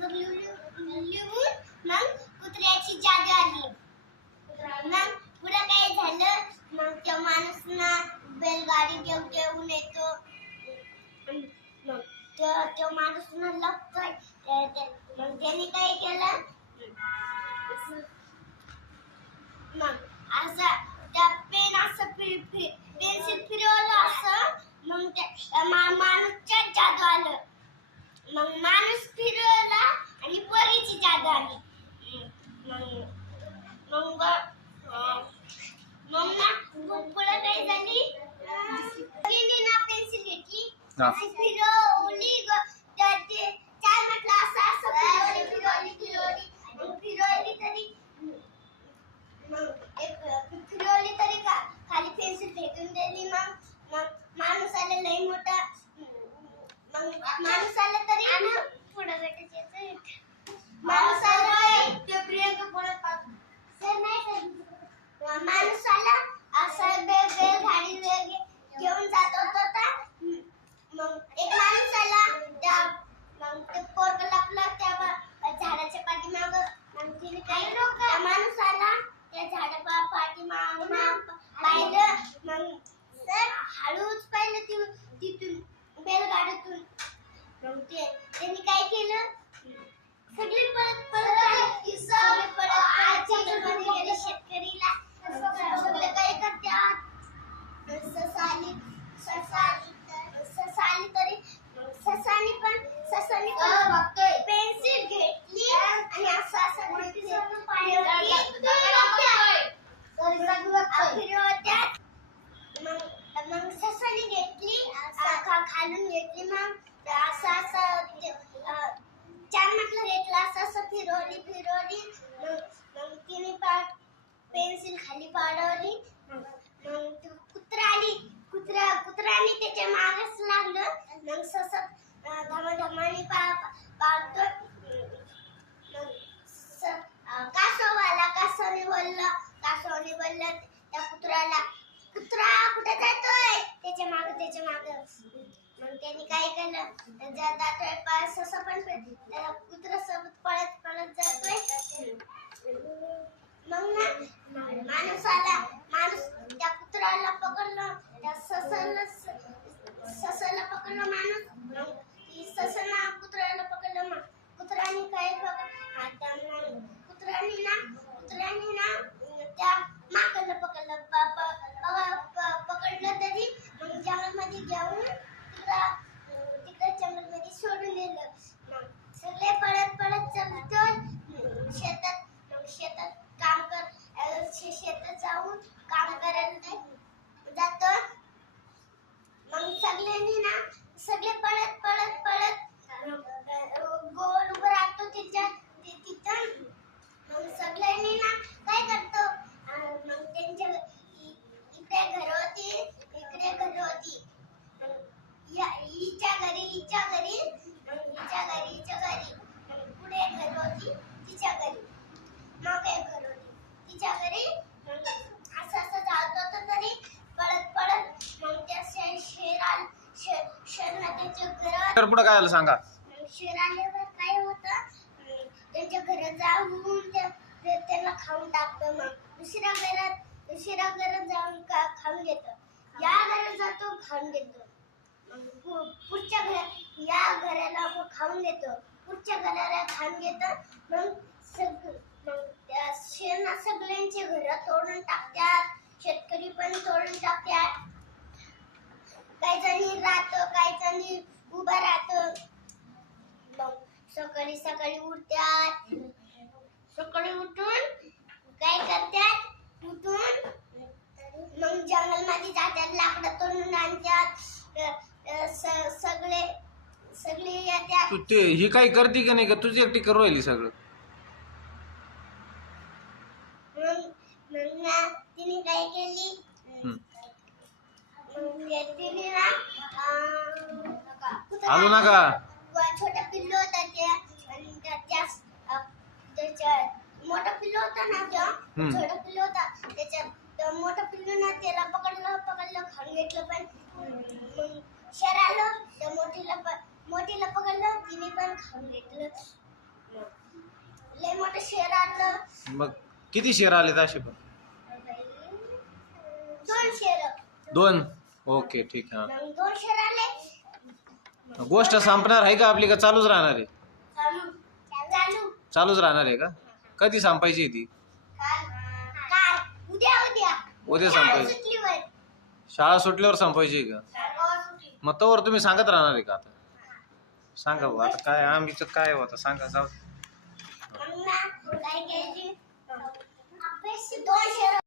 पेन्सिलवर लिहून मग कुत्र्याची जादू आली. मग पुढे काय झालं, मग तो माणूस ना बैलगाडी घेऊन येतो. मग तो माणूस ना लपतोय. मग त्याने काय केलं, मग असं त्या पेन असं पेन्सिल फिरवलं असं, मग त्या माणूसच्या जादू आलं. मग माणूस फिरवला आणि परीची जादू आली. मग ना पुढे काय झाली, तिने ना पेन्सिल घेतली अशी फिरवली. ते चार म्हटलं असं असं फिरवली तरी फिरवली तरी खाली पेन्सिल फेकून दिली. मग माणूस आला लई मोठा. मग माणूस आला तरी पुढे भेटायचं. माणूस आला ते प्रियंका पुढे माणूस आला असं बैलगाडी घेऊन जात होता. मग एक माणूस आला, मग ते पोरग लपलं त्या झाडाच्या पाठीमागं. मग तिने काही त्या माणूस आला त्या झाडा पाठीमागं पाहिलं. मग हळूच पाहिलं तिथून बैलगाडीतून. मग त्यांनी काय केलं, सगळे पळत जंगलमध्ये गेले. शेतकरीला सगळे काय करतात, ससाली तरी ससाने पेन्सिल घेतली आणि असं मग ससाने घेतली खालून घेतली. मग असं चार म्हटलं घेतलं असं फिरवली. मग तिने पेन्सिल खाली पाडवली. मग कुत्र्याने त्याच्या मागच लागलं. मग ससत धमाधमाने पाळतो. कासवाने बोललं त्या कुत्र्याला, कुत्रा कुठे जातोय, त्याच्या माग. मग त्यांनी काय केलं, जातोय ससा पण कुत्रा सोबत पळत जातोय. मग ना माणूस आला, माणूस त्या कुत्र्याला पकडलं, त्या ससाला पकडलं माणूस. मग ससानं कुत्र्याला पकडलं. मग कुत्र्याने काय कुत्र्याने ना त्या माकडला पकडलं तरी मग जंगलमध्ये घेऊन तिकडे जंगलमध्ये सोडून दिलं. मग सगळे पळत चालतो शेतात काम शेतात जाऊन काम करायला जातो. मग सगळे पळत गोल उभं राहतो तिथं. मग सगळ्यांनी ना काय करतो, मग त्यांच्या इकडे घर होती. हिच्या घरी पुढे घर होती तिच्या घरी, मागे घर होती तिच्या घरी. असं जात होतं तरी पळत मग त्या शेरला त्याच्या घरात पुढे काय झालं सांगा. शेर आल्यावर काय होतं, त्यांच्या घरात जाऊन त्याला खाऊन टाकतं. मग दुसऱ्या घरात जाऊन खाऊन घेतो. या घरात जातो खाऊन घेतो. पुढच्या घरात या घराला खाऊन घेतो, पुढच्या घराला खाऊन घेतो. मग त्या शेरना सगळ्यांचे घर तोडून टाकतात. शेतकरी पण तोडून टाकतात. काही जणी राहतो, काही जणी उभा राहतो. मग सकाळी उठतात. सकाळी उठून काय करतात, मग जंगलमध्ये जातात, लाकडं तोडून आणतात. सगळे येतात. तू ही काही करते का नाही, का तुझी एकटी करू राहिली सगळं. मग ना तिने काय केली, तिने ना आलो नका छोटा पिल्लू होता त्याच्या मोठा पिल्लू होता ना, छोटा पिल्लू होता त्याच्या मोठा पिल्लू ना त्याला पकडलं खाऊन घेतलं. पण शेर आलं त्या मोठीला पकडलं, तिने पण खाऊन घेतलं. लय मोठं शेर आलं. मग किती शेर आले असे पण? 2 शेर. 2. ओके ठीक आहे. मग 2 शेर आले. गोष्ट संपणार आहे का आपली का चालूच राहणार आहे? चालू चालू. चालूच राहणार आहे का? कधी संपायची आहे ती? काल काल उद्या उद्या उद्या संपायची. सुटलीवर. शाळा सुटल्यावर संपायची आहे का? सुटली. मग तोवर तुम्ही सांगत राहणार आहे का आता? सांगा भाऊ आता काय आम्हीच काय होतं सांगा जाऊ. मग ना काय केली? अभ्यास 2 शेर